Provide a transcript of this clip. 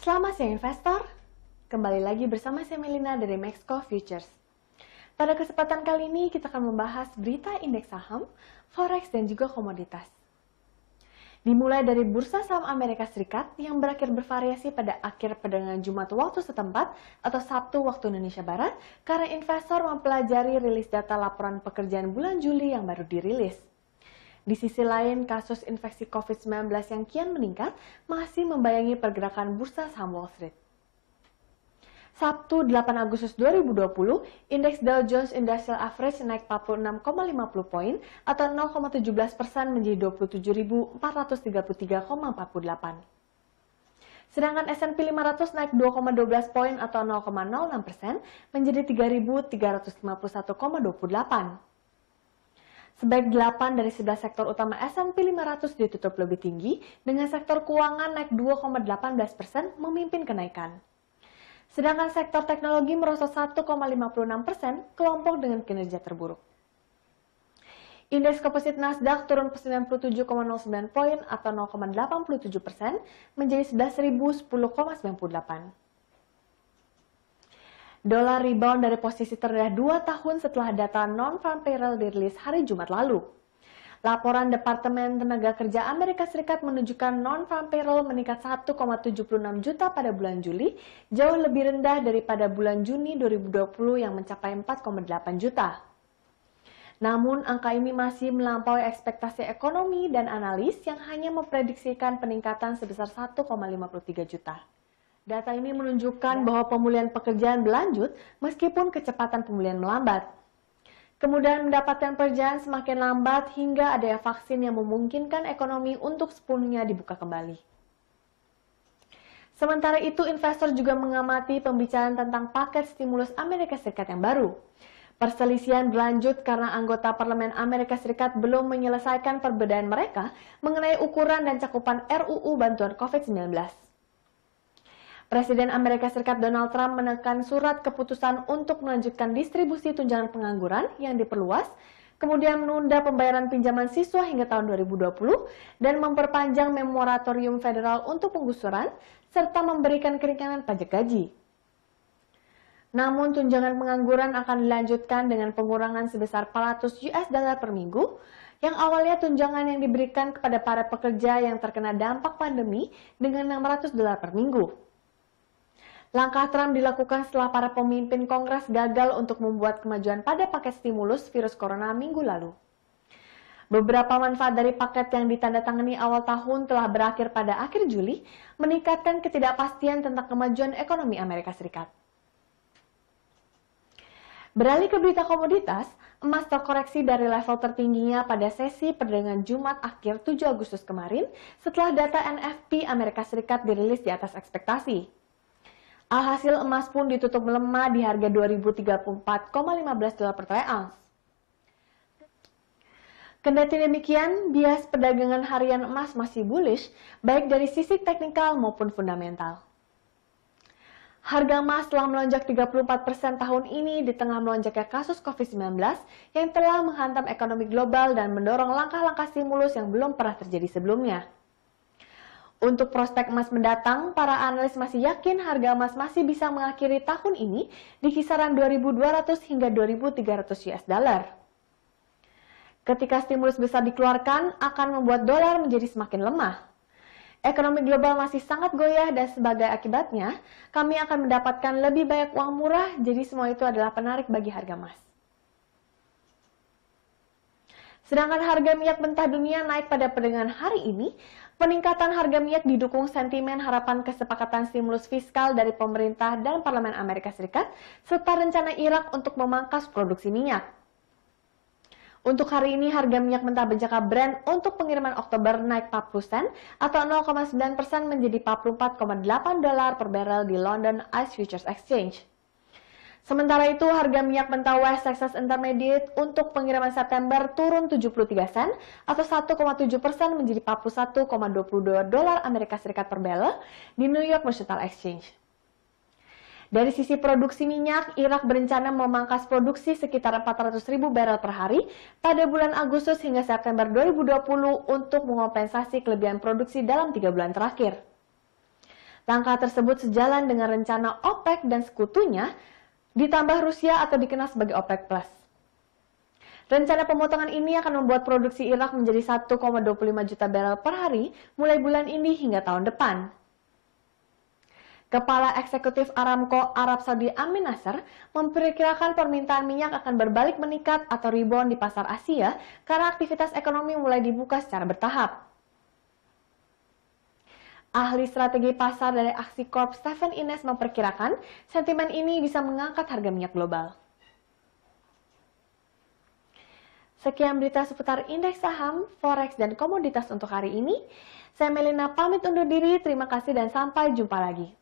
Selamat siang investor, kembali lagi bersama saya Melina dari Maxco Futures. Pada kesempatan kali ini kita akan membahas berita indeks saham, forex dan juga komoditas. Dimulai dari bursa saham Amerika Serikat yang berakhir bervariasi pada akhir perdagangan Jumat waktu setempat atau Sabtu waktu Indonesia Barat karena investor mempelajari rilis data laporan pekerjaan bulan Juli yang baru dirilis. Di sisi lain, kasus infeksi COVID-19 yang kian meningkat masih membayangi pergerakan bursa saham Wall Street. Sabtu 8 Agustus 2020, indeks Dow Jones Industrial Average naik 46,50 poin atau 0,17% menjadi 27.433,48. Sedangkan S&P 500 naik 2,12 poin atau 0,06% menjadi 3.351,28. Sebaik 8 dari 11 sektor utama S&P 500 ditutup lebih tinggi, dengan sektor keuangan naik 2,18% memimpin kenaikan. Sedangkan sektor teknologi merosot 1,56%, kelompok dengan kinerja terburuk. Indeks komposit Nasdaq turun 97,09 poin atau 0,87% menjadi 11.010,98. Dolar rebound dari posisi terendah 2 tahun setelah data non-farm payroll dirilis hari Jumat lalu. Laporan Departemen Tenaga Kerja Amerika Serikat menunjukkan non-farm payroll meningkat 1,76 juta pada bulan Juli, jauh lebih rendah daripada bulan Juni 2020 yang mencapai 4,8 juta. Namun, angka ini masih melampaui ekspektasi ekonomi dan analis yang hanya memprediksikan peningkatan sebesar 1,53 juta. Data ini menunjukkan bahwa pemulihan pekerjaan berlanjut meskipun kecepatan pemulihan melambat. Kemudian mendapatkan pekerjaan semakin lambat hingga adanya vaksin yang memungkinkan ekonomi untuk sepenuhnya dibuka kembali. Sementara itu, investor juga mengamati pembicaraan tentang paket stimulus Amerika Serikat yang baru. Perselisihan berlanjut karena anggota Parlemen Amerika Serikat belum menyelesaikan perbedaan mereka mengenai ukuran dan cakupan RUU bantuan COVID-19. Presiden Amerika Serikat Donald Trump menekan surat keputusan untuk melanjutkan distribusi tunjangan pengangguran yang diperluas, kemudian menunda pembayaran pinjaman siswa hingga tahun 2020, dan memperpanjang moratorium federal untuk penggusuran, serta memberikan keringanan pajak gaji. Namun, tunjangan pengangguran akan dilanjutkan dengan pengurangan sebesar 400 US dollar per minggu, yang awalnya tunjangan yang diberikan kepada para pekerja yang terkena dampak pandemi dengan 600 dolar per minggu. Langkah Trump dilakukan setelah para pemimpin Kongres gagal untuk membuat kemajuan pada paket stimulus virus corona minggu lalu. Beberapa manfaat dari paket yang ditandatangani awal tahun telah berakhir pada akhir Juli, meningkatkan ketidakpastian tentang kemajuan ekonomi Amerika Serikat. Beralih ke berita komoditas, emas terkoreksi dari level tertingginya pada sesi perdagangan Jumat akhir 7 Agustus kemarin setelah data NFP Amerika Serikat dirilis di atas ekspektasi. Alhasil emas pun ditutup melemah di harga 2.034,15 dolar per troy ounce. Kendati demikian, bias perdagangan harian emas masih bullish, baik dari sisi teknikal maupun fundamental. Harga emas telah melonjak 34% tahun ini di tengah melonjaknya kasus COVID-19 yang telah menghantam ekonomi global dan mendorong langkah-langkah stimulus yang belum pernah terjadi sebelumnya. Untuk prospek emas mendatang, para analis masih yakin harga emas masih bisa mengakhiri tahun ini di kisaran 2.200 hingga 2.300 US dollar. Ketika stimulus besar dikeluarkan, akan membuat dolar menjadi semakin lemah. Ekonomi global masih sangat goyah dan sebagai akibatnya, kami akan mendapatkan lebih banyak uang murah, jadi semua itu adalah penarik bagi harga emas. Sedangkan harga minyak mentah dunia naik pada perdagangan hari ini, peningkatan harga minyak didukung sentimen harapan kesepakatan stimulus fiskal dari pemerintah dan Parlemen Amerika Serikat, serta rencana Irak untuk memangkas produksi minyak. Untuk hari ini, harga minyak mentah berjangka Brent untuk pengiriman Oktober naik 40 sen atau 0,9% menjadi 44,8 dolar per barrel di London ICE Futures Exchange. Sementara itu, harga minyak mentah West Texas Intermediate untuk pengiriman September turun 73 sen atau 1,7% menjadi 41,22 dolar Amerika Serikat per barrel di New York Mercantile Exchange. Dari sisi produksi minyak, Irak berencana memangkas produksi sekitar 400.000 barel per hari pada bulan Agustus hingga September 2020 untuk mengompensasi kelebihan produksi dalam 3 bulan terakhir. Langkah tersebut sejalan dengan rencana OPEC dan sekutunya, ditambah Rusia atau dikenal sebagai OPEC+. Rencana pemotongan ini akan membuat produksi Irak menjadi 1,25 juta barel per hari mulai bulan ini hingga tahun depan. Kepala Eksekutif Aramco Arab Saudi Amin Nasser memperkirakan permintaan minyak akan berbalik meningkat atau rebound di pasar Asia karena aktivitas ekonomi mulai dibuka secara bertahap. Ahli strategi pasar dari Aksi Corp Stephen Ines memperkirakan sentimen ini bisa mengangkat harga minyak global. Sekian berita seputar indeks saham, forex, dan komoditas untuk hari ini. Saya Melina pamit undur diri, terima kasih dan sampai jumpa lagi.